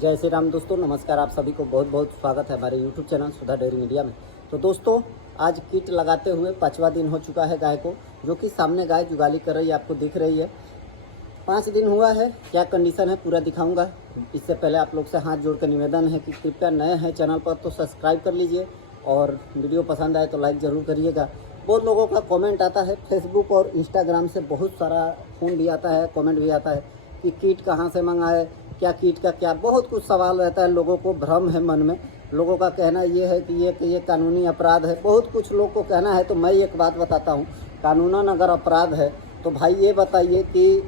जय श्री राम दोस्तों, नमस्कार। आप सभी को बहुत बहुत स्वागत है हमारे यूट्यूब चैनल सुधा डेयरी मीडिया में। तो दोस्तों, आज किट लगाते हुए 5वां दिन हो चुका है गाय को, जो कि सामने गाय जुगाली कर रही है, आपको दिख रही है। 5 दिन हुआ है, क्या कंडीशन है पूरा दिखाऊंगा। इससे पहले आप लोग से हाथ जोड़ कर निवेदन है कि कृपया नए हैं चैनल पर तो सब्सक्राइब कर लीजिए और वीडियो पसंद आए तो लाइक ज़रूर करिएगा। बहुत लोगों का कमेंट आता है, फेसबुक और इंस्टाग्राम से बहुत सारा फ़ोन भी आता है, कमेंट भी आता है कि किट कहाँ से मंगाए, क्या कीट का क्या, बहुत कुछ सवाल रहता है। लोगों को भ्रम है मन में। लोगों का कहना ये है कि ये कानूनी अपराध है, बहुत कुछ लोग को कहना है। तो मैं एक बात बताता हूँ, कानूनन अगर अपराध है तो भाई ये बताइए कि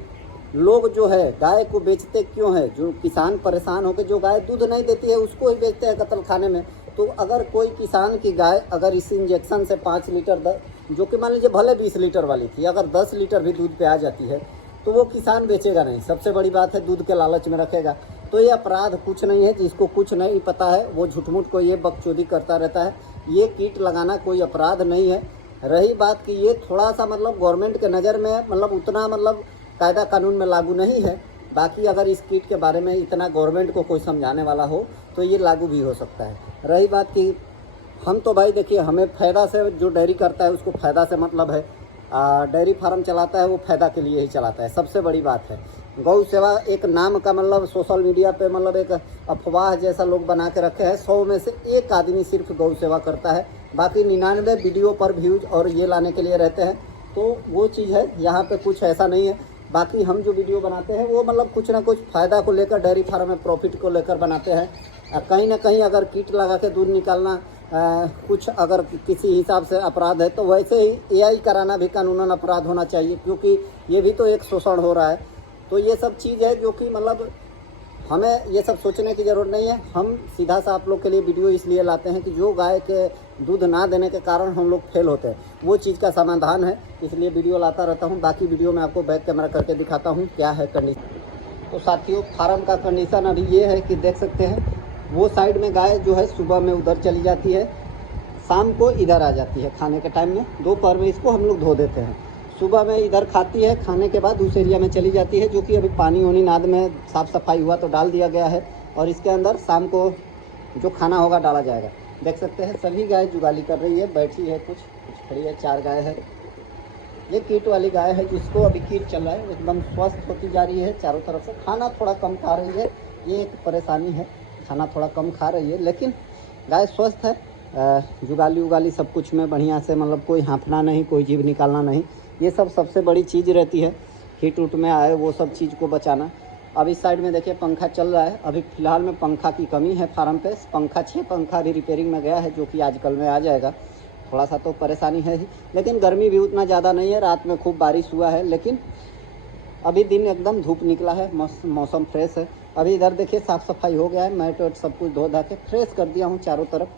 लोग जो है गाय को बेचते क्यों है? जो किसान परेशान होकर जो गाय दूध नहीं देती है उसको ही बेचते हैं कत्ल खाने में। तो अगर कोई किसान की गाय अगर इस इंजेक्शन से 5 लीटर जो कि मान लीजिए भले 20 लीटर वाली थी, अगर 10 लीटर भी दूध पे आ जाती है तो वो किसान बेचेगा नहीं। सबसे बड़ी बात है, दूध के लालच में रखेगा। तो ये अपराध कुछ नहीं है। जिसको कुछ नहीं पता है वो झूठ-मूठ को ये बकचोदी करता रहता है। ये कीट लगाना कोई अपराध नहीं है। रही बात कि ये थोड़ा सा मतलब गवर्नमेंट के नज़र में मतलब उतना मतलब कायदा कानून में लागू नहीं है। बाकी अगर इस कीट के बारे में इतना गवर्नमेंट को कोई समझाने वाला हो तो ये लागू भी हो सकता है। रही बात कि हम तो भाई देखिए, हमें फ़ायदा से, जो डेयरी करता है उसको फ़ायदा से मतलब है। डेयरी फार्म चलाता है वो फ़ायदा के लिए ही चलाता है, सबसे बड़ी बात है। गौ सेवा एक नाम का मतलब सोशल मीडिया पे मतलब एक अफवाह जैसा लोग बना के रखे हैं। 100 में से 1 आदमी सिर्फ गौ सेवा करता है, बाकी 99 वीडियो पर व्यूज और ये लाने के लिए रहते हैं। तो वो चीज़ है, यहाँ पे कुछ ऐसा नहीं है। बाकी हम जो वीडियो बनाते हैं वो मतलब कुछ ना कुछ फ़ायदा को लेकर, डेयरी फार्म में प्रॉफिट को लेकर बनाते हैं। कहीं ना कहीं अगर कीट लगा के दूध निकालना कुछ अगर किसी हिसाब से अपराध है तो वैसे ही एआई कराना भी कानूनन अपराध होना चाहिए, क्योंकि ये भी तो एक शोषण हो रहा है। तो ये सब चीज़ है जो कि मतलब हमें ये सब सोचने की ज़रूरत नहीं है। हम सीधा सा आप लोग के लिए वीडियो इसलिए लाते हैं कि जो गाय के दूध ना देने के कारण हम लोग फेल होते हैं, वो चीज़ का समाधान है, इसलिए वीडियो लाता रहता हूँ। बाकी वीडियो में आपको बैक कैमरा करके दिखाता हूँ क्या है कंडीशन। तो साथियों, फार्म का कंडीशन अभी ये है कि देख सकते हैं, वो साइड में गाय जो है सुबह में उधर चली जाती है, शाम को इधर आ जाती है खाने के टाइम में। दोपहर में इसको हम लोग धो देते हैं, सुबह में इधर खाती है, खाने के बाद उस एरिया में चली जाती है, जो कि अभी पानी वानी नाद में साफ़ सफाई हुआ तो डाल दिया गया है और इसके अंदर शाम को जो खाना होगा डाला जाएगा। देख सकते हैं सभी गाय जुगाली कर रही है, बैठी है, कुछ खड़ी है, 4 गाय है। ये कीट वाली गाय है जिसको अभी कीट चल रहा है, एकदम स्वस्थ होती जा रही है चारों तरफ से। खाना थोड़ा कम खा रही है, ये एक परेशानी है, खाना थोड़ा कम खा रही है, लेकिन गाय स्वस्थ है। जुगाली उगाली सब कुछ में बढ़िया से, मतलब कोई हाँफना नहीं, कोई जीभ निकालना नहीं, ये सब सबसे बड़ी चीज़ रहती है। हीट उट में आए वो सब चीज़ को बचाना। अब इस साइड में देखिए पंखा चल रहा है, अभी फ़िलहाल में पंखा की कमी है फार्म पे। पंखा 6 पंखा अभी रिपेयरिंग में गया है, जो कि आजकल में आ जाएगा। थोड़ा सा तो परेशानी है ही, लेकिन गर्मी भी उतना ज़्यादा नहीं है। रात में खूब बारिश हुआ है, लेकिन अभी दिन एकदम धूप निकला है, मौसम फ्रेश है। अभी इधर देखिए साफ़ सफाई हो गया है, मैट वैट सब कुछ धो धा के फ्रेश कर दिया हूँ चारों तरफ।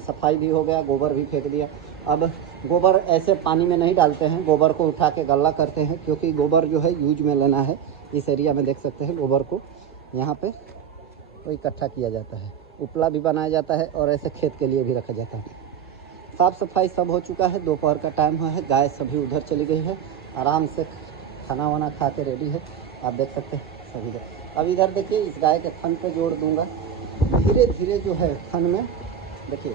सफाई भी हो गया, गोबर भी फेंक दिया। अब गोबर ऐसे पानी में नहीं डालते हैं, गोबर को उठा के गल्ला करते हैं, क्योंकि गोबर जो है यूज में लेना है। इस एरिया में देख सकते हैं गोबर को यहाँ पे तो इकट्ठा किया जाता है, उपला भी बनाया जाता है और ऐसे खेत के लिए भी रखा जाता है। साफ़ सफाई सब हो चुका है, दोपहर का टाइम है, गाय सभी उधर चली गई है, आराम से खाना वाना खा के रेडी है। आप देख सकते हैं सभी लोग। अब इधर देखिए, इस गाय के थन पे जोड़ दूंगा। धीरे धीरे जो है थन में देखिए,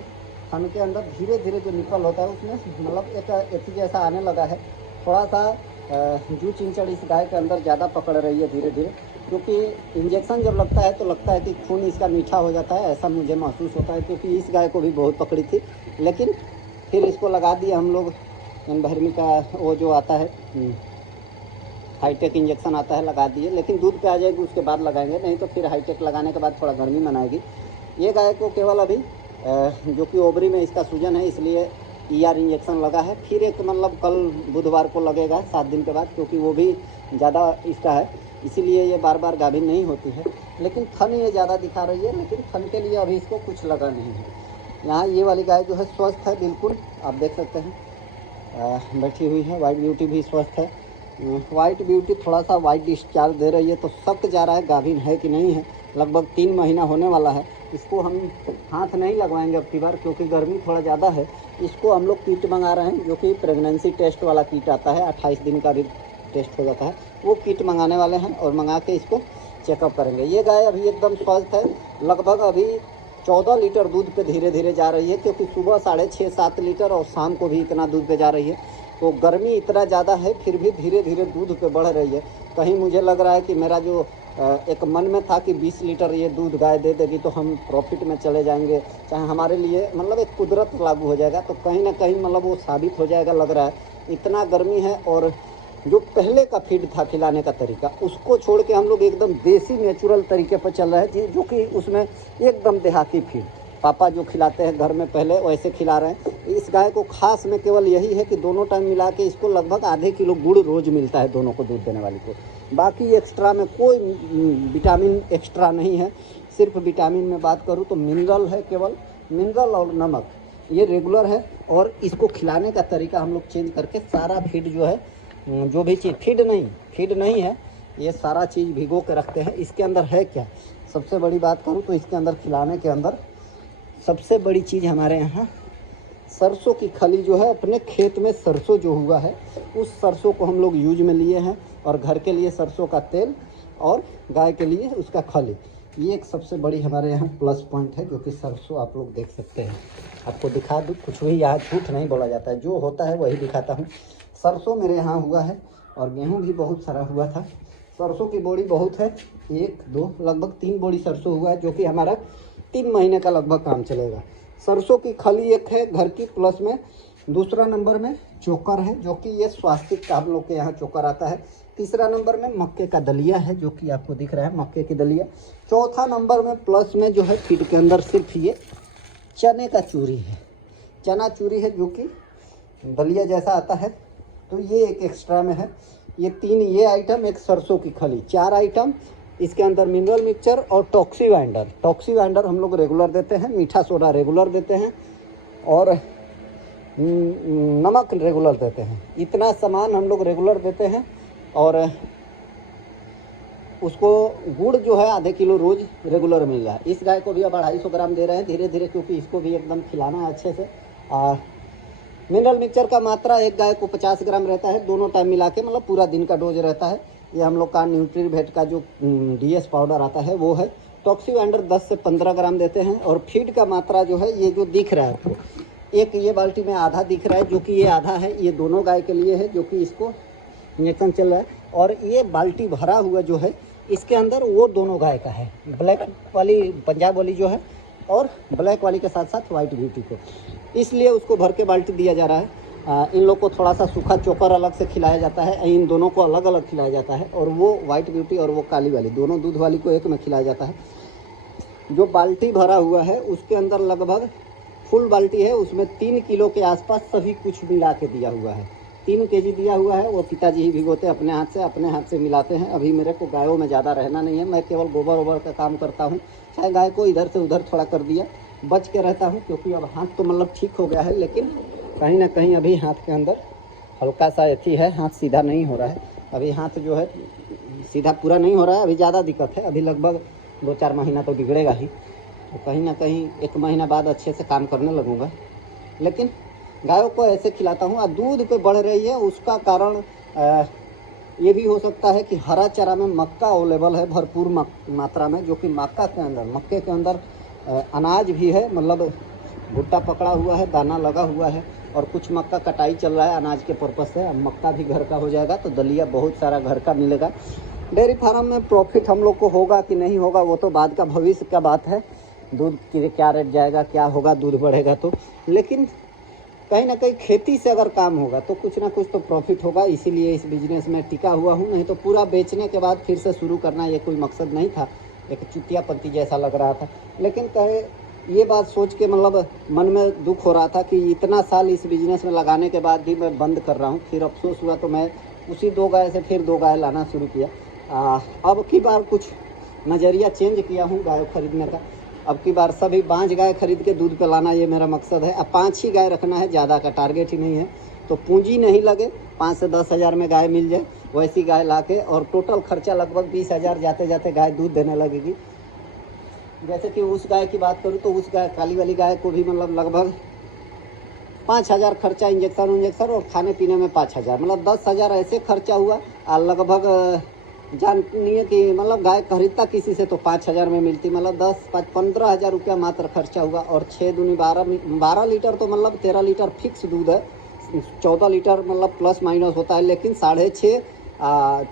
थन के अंदर धीरे धीरे जो निपल होता है उसमें मतलब एक एथी जैसा आने लगा है। थोड़ा सा जू चिंचड़ इस गाय के अंदर ज़्यादा पकड़ रही है धीरे धीरे, क्योंकि इंजेक्शन जब लगता है तो लगता है कि खून इसका मीठा हो जाता है, ऐसा मुझे महसूस होता है। क्योंकि इस गाय को भी बहुत पकड़ी थी, लेकिन फिर इसको लगा दिया हम लोग भरमी का, वो जो आता है हाईटेक इंजेक्शन आता है, लगा दिए। लेकिन दूध पे आ जाएगी उसके बाद लगाएंगे, नहीं तो फिर हाईटेक लगाने के बाद थोड़ा गर्मी मनाएगी। ये गाय को केवल अभी जो कि ओवरी में इसका सूजन है, इसलिए ER इंजेक्शन लगा है। फिर एक मतलब कल बुधवार को लगेगा 7 दिन के बाद, क्योंकि वो भी ज़्यादा इसका है, इसीलिए ये बार बार गाभिन नहीं होती है। लेकिन थन ये ज़्यादा दिखा रही है, लेकिन थन के लिए अभी इसको कुछ लगा नहीं है। यहाँ ये वाली गाय जो है स्वस्थ है बिल्कुल, आप देख सकते हैं बैठी हुई है। वाइट ब्यूटी भी स्वस्थ है। वाइट ब्यूटी थोड़ा सा वाइट डिस्चार्ज दे रही है, तो शक जा रहा है गाभिन है कि नहीं है। लगभग 3 महीना होने वाला है। इसको हम हाथ नहीं लगवाएंगे अब की बार, क्योंकि गर्मी थोड़ा ज़्यादा है। इसको हम लोग किट मंगा रहे हैं, जो कि प्रेगनेंसी टेस्ट वाला किट आता है, 28 दिन का भी टेस्ट हो जाता है। वो किट मंगाने वाले हैं और मंगा के इसको चेकअप करेंगे। ये गाय अभी एकदम स्वस्थ है, लगभग अभी 14 लीटर दूध पे धीरे धीरे जा रही है, क्योंकि सुबह 6.5-7 लीटर और शाम को भी इतना दूध पे जा रही है। तो गर्मी इतना ज़्यादा है फिर भी धीरे धीरे दूध पे बढ़ रही है। कहीं मुझे लग रहा है कि मेरा जो एक मन में था कि 20 लीटर ये दूध गाय दे देगी तो हम प्रॉफिट में चले जाएंगे, चाहे हमारे लिए मतलब एक कुदरत लागू हो जाएगा, तो कहीं ना कहीं मतलब वो साबित हो जाएगा लग रहा है। इतना गर्मी है और जो पहले का फीड था खिलाने का तरीका, उसको छोड़ के हम लोग एकदम देसी नेचुरल तरीके पर चल रहे हैं, जो कि उसमें एकदम देहाती फीड पापा जो खिलाते हैं घर में पहले वैसे खिला रहे हैं। इस गाय को खास में केवल यही है कि दोनों टाइम मिला के इसको लगभग आधे किलो गुड़ रोज़ मिलता है दोनों को दूध देने वाली को। बाकी एक्स्ट्रा में कोई विटामिन एक्स्ट्रा नहीं है। सिर्फ विटामिन में बात करूँ तो मिनरल है, केवल मिनरल और नमक ये रेगुलर है। और इसको खिलाने का तरीका हम लोग चेंज करके सारा फीड जो है, जो भी चीज़ फीड नहीं है, ये सारा चीज़ भिगो के रखते हैं। इसके अंदर है क्या, सबसे बड़ी बात करूँ तो इसके अंदर खिलाने के अंदर सबसे बड़ी चीज़ हमारे यहाँ सरसों की खली जो है, अपने खेत में सरसों जो हुआ है उस सरसों को हम लोग यूज में लिए हैं, और घर के लिए सरसों का तेल और गाय के लिए उसका खली। ये एक सबसे बड़ी हमारे यहाँ प्लस पॉइंट है, जो कि सरसों आप लोग देख सकते हैं। आपको दिखा दूँ, कुछ भी यहाँ झूठ नहीं बोला जाता है, जो होता है वही दिखाता हूँ। सरसों मेरे यहाँ हुआ है और गेहूँ भी बहुत सारा हुआ था। सरसों की बोरी बहुत है, 1 2 लगभग 3 बोरी सरसों हुआ है, जो कि हमारा 3 महीने का लगभग काम चलेगा। सरसों की खली एक है घर की, प्लस में दूसरा नंबर में चोकर है, जो कि ये स्वास्थ्य का हम लोग के यहाँ चोकर आता है। तीसरा नंबर में मक्के का दलिया है, जो कि आपको दिख रहा है मक्के की दलिया। चौथा नंबर में प्लस में जो है फीड के अंदर सिर्फ ये चने का चूरी है, चना चूरी है, जो कि दलिया जैसा आता है। तो ये एक एक्स्ट्रा में है। ये 3 ये आइटम, एक सरसों की खली, 4 आइटम। इसके अंदर मिनरल मिक्सचर और टॉक्सी वाइंडर हम लोग रेगुलर देते हैं, मीठा सोडा रेगुलर देते हैं और नमक रेगुलर देते हैं। इतना सामान हम लोग रेगुलर देते हैं। और उसको गुड़ जो है आधे किलो रोज़ रेगुलर मिल रहा है। इस गाय को भी अब 250 ग्राम दे रहे हैं धीरे धीरे, क्योंकि इसको भी एकदम खिलाना है अच्छे से। मिनरल मिक्सचर का मात्रा एक गाय को 50 ग्राम रहता है, दोनों टाइम मिला के, मतलब पूरा दिन का डोज रहता है। ये हम लोग का न्यूट्रीवेट का जो DS पाउडर आता है वो है। टॉक्सी वाइंडर 10 से 15 ग्राम देते हैं। और फीड का मात्रा जो है, ये जो दिख रहा है आपको, एक ये बाल्टी में आधा दिख रहा है, जो कि ये आधा है, ये दोनों गाय के लिए है, जो कि इसको इंजेक्शन चल रहा है। और ये बाल्टी भरा हुआ जो है, इसके अंदर वो दोनों गाय का है, ब्लैक वाली पंजाब वाली जो है और ब्लैक वाली के साथ साथ वाइट ब्यूटी को, इसलिए उसको भर के बाल्टी दिया जा रहा है। इन लोग को थोड़ा सा सूखा चोकर अलग से खिलाया जाता है, इन दोनों को अलग अलग खिलाया जाता है। और वो वाइट ब्यूटी और वो काली वाली, दोनों दूध वाली को एक में खिलाया जाता है। जो बाल्टी भरा हुआ है उसके अंदर लगभग फुल बाल्टी है, उसमें 3 किलो के आसपास सभी कुछ मिला के दिया हुआ है। 3 केजी दिया हुआ है, वो पिताजी ही भिगोते अपने हाथ से मिलाते हैं। अभी मेरे को गायों में ज़्यादा रहना नहीं है, मैं केवल गोबर वोबर का काम करता हूँ। चाहे गाय को इधर से उधर थोड़ा कर दिया, बच के रहता हूँ, क्योंकि अब हाथ तो मतलब ठीक हो गया है, लेकिन कहीं ना कहीं अभी हाथ के अंदर हल्का सा एथी है, हाथ सीधा नहीं हो रहा है। अभी हाथ जो है सीधा पूरा नहीं हो रहा है, अभी ज़्यादा दिक्कत है। अभी लगभग 2-4 महीना तो बिगड़ेगा ही, तो कहीं ना कहीं 1 महीना बाद अच्छे से काम करने लगूँगा। लेकिन गायों को ऐसे खिलाता हूँ। और दूध पे बढ़ रही है, उसका कारण ये भी हो सकता है कि हरा चारा में मक्का अवेलेबल है भरपूर मात्रा में, जो कि मक्के के अंदर अनाज भी है, मतलब भुट्टा पकड़ा हुआ है, दाना लगा हुआ है, और कुछ मक्का कटाई चल रहा है अनाज के पर्पज़ से। अब मक्का भी घर का हो जाएगा तो दलिया बहुत सारा घर का मिलेगा। डेयरी फार्म में प्रॉफिट हम लोग को होगा कि नहीं होगा वो तो बाद का भविष्य का बात है, दूध की क्या रेट जाएगा, क्या होगा, दूध बढ़ेगा तो। लेकिन कहीं ना कहीं खेती से अगर काम होगा तो कुछ ना कुछ तो प्रॉफिट होगा, इसीलिए इस बिज़नेस में टिका हुआ हूँ। नहीं तो पूरा बेचने के बाद फिर से शुरू करना ये कोई मकसद नहीं था, एक चुतियापंती जैसा लग रहा था। लेकिन कहे ये बात सोच के मतलब मन में दुख हो रहा था कि इतना साल इस बिज़नेस में लगाने के बाद भी मैं बंद कर रहा हूँ। फिर अफसोस हुआ तो मैं उसी 2 गाय से फिर 2 गाय लाना शुरू किया। अब की बार कुछ नज़रिया चेंज किया हूँ गाय खरीदने का। अब की बार सभी 5 गाय खरीद के दूध पे लाना, ये मेरा मकसद है। अब 5 ही गाय रखना है, ज़्यादा का टारगेट ही नहीं है। तो पूंजी नहीं लगे, 5 से 10 हज़ार में गाय मिल जाए, वैसी गाय ला के, और टोटल खर्चा लगभग 20 हज़ार जाते जाते गाय दूध देने लगेगी। जैसे कि उस गाय की बात करूँ तो उस गाय काली वाली गाय को भी मतलब लगभग 5 हज़ार खर्चा, इंजेक्शन और खाने पीने में 5 हज़ार, मतलब 10 हज़ार ऐसे खर्चा हुआ। और लगभग जानिए कि मतलब गाय खरीदता किसी से तो 5,000 में मिलती, मतलब 10-15,000 रुपया मात्र खर्चा हुआ। और 6 दूनी 12 लीटर तो मतलब 13 लीटर फिक्स दूध है, 14 लीटर मतलब प्लस माइनस होता है, लेकिन 6.5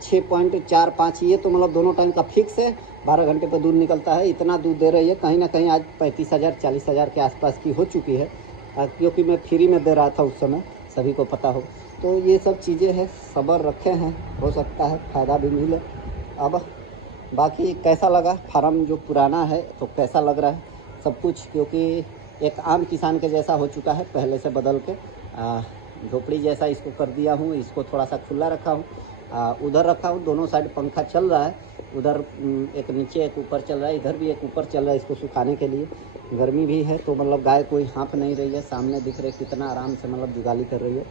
6.45 ये तो मतलब दोनों टाइम का फिक्स है। 12 घंटे पर दूध निकलता है, इतना दूध दे रही है। कहीं ना कहीं आज 35,000 40,000 के आसपास की हो चुकी है, क्योंकि मैं फ्री में दे रहा था उस समय, सभी को पता हो। तो ये सब चीज़ें हैं, सब्र रखे हैं, हो सकता है फ़ायदा भी मिले। अब बाकी कैसा लगा फार्म जो पुराना है, तो कैसा लग रहा है सब कुछ, क्योंकि एक आम किसान के जैसा हो चुका है, पहले से बदल के झोपड़ी जैसा इसको कर दिया हूँ। इसको थोड़ा सा खुला रखा हूँ, उधर रखा हूँ, दोनों साइड पंखा चल रहा है। उधर एक नीचे एक ऊपर चल रहा है, इधर भी एक ऊपर चल रहा है, इसको सुखाने के लिए। गर्मी भी है तो मतलब गाय कोई हाँफ नहीं रही है, सामने दिख रहे कितना आराम से मतलब जुगाली कर रही है।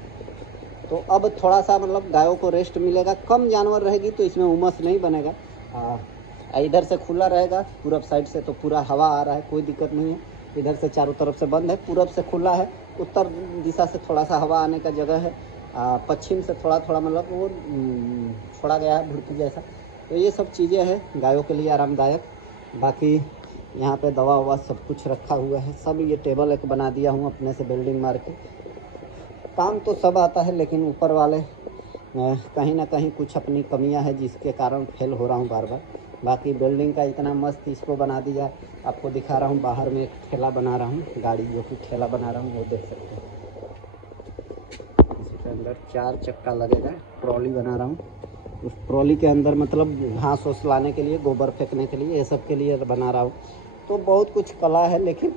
तो अब थोड़ा सा मतलब गायों को रेस्ट मिलेगा, कम जानवर रहेगी तो इसमें उमस नहीं बनेगा। इधर से खुला रहेगा पूरब साइड से, तो पूरा हवा आ रहा है, कोई दिक्कत नहीं है। इधर से चारों तरफ से बंद है, पूरब से खुला है, उत्तर दिशा से थोड़ा सा हवा आने का जगह है, पश्चिम से थोड़ा थोड़ा मतलब वो छोड़ा गया है भुड़की जैसा। तो ये सब चीज़ें हैं गायों के लिए आरामदायक। बाकी यहाँ पे दवा ववा सब कुछ रखा हुआ है, सब ये टेबल एक बना दिया हूँ अपने से बिल्डिंग मार के। काम तो सब आता है, लेकिन ऊपर वाले कहीं ना कहीं कुछ अपनी कमियां है जिसके कारण फेल हो रहा हूँ बार बार। बाकी बिल्डिंग का इतना मस्त इसको बना दिया, आपको दिखा रहा हूँ। बाहर में एक ठेला बना रहा हूँ, गाड़ी जो कि ठेला बना रहा हूँ, वो देख सकते हैं। इसके अंदर 4 चक्का लगेगा, ट्रॉली बना रहा हूँ। उस ट्रॉली के अंदर मतलब घास वास लाने के लिए, गोबर फेंकने के लिए, ये सब के लिए बना रहा हूँ। तो बहुत कुछ कला है, लेकिन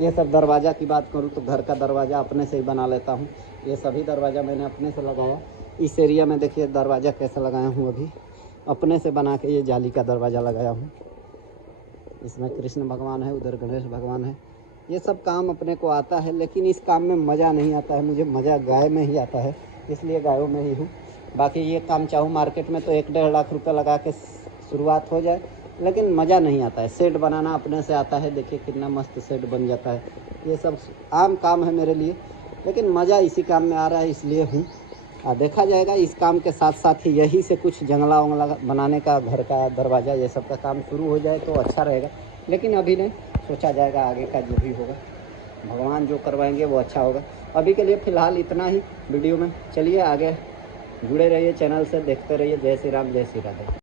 ये सब दरवाज़ा की बात करूँ तो घर का दरवाज़ा अपने से ही बना लेता हूँ। ये सभी दरवाज़ा मैंने अपने से लगाया। इस एरिया में देखिए दरवाज़ा कैसे लगाया हूँ, अभी अपने से बना के ये जाली का दरवाज़ा लगाया हूँ। इसमें कृष्ण भगवान है, उधर गणेश भगवान है। ये सब काम अपने को आता है, लेकिन इस काम में मज़ा नहीं आता है मुझे, मज़ा गाय में ही आता है, इसलिए गायों में ही हूँ। बाकी ये काम चाहूँ मार्केट में तो 1-1.5 लाख रुपये लगा के शुरुआत हो जाए, लेकिन मज़ा नहीं आता है। सेट बनाना अपने से आता है, देखिए कितना मस्त सेट बन जाता है। ये सब आम काम है मेरे लिए, लेकिन मज़ा इसी काम में आ रहा है, इसलिए हूँ। देखा जाएगा इस काम के साथ साथ ही यही से कुछ जंगला वंगला बनाने का, घर का दरवाज़ा ये सब का काम शुरू हो जाए तो अच्छा रहेगा, लेकिन अभी नहीं, सोचा जाएगा आगे का जो भी होगा, भगवान जो करवाएंगे वो अच्छा होगा। अभी के लिए फ़िलहाल इतना ही वीडियो में। चलिए आगे जुड़े रहिए चैनल से, देखते रहिए। जय श्री राम, जय श्री राधे।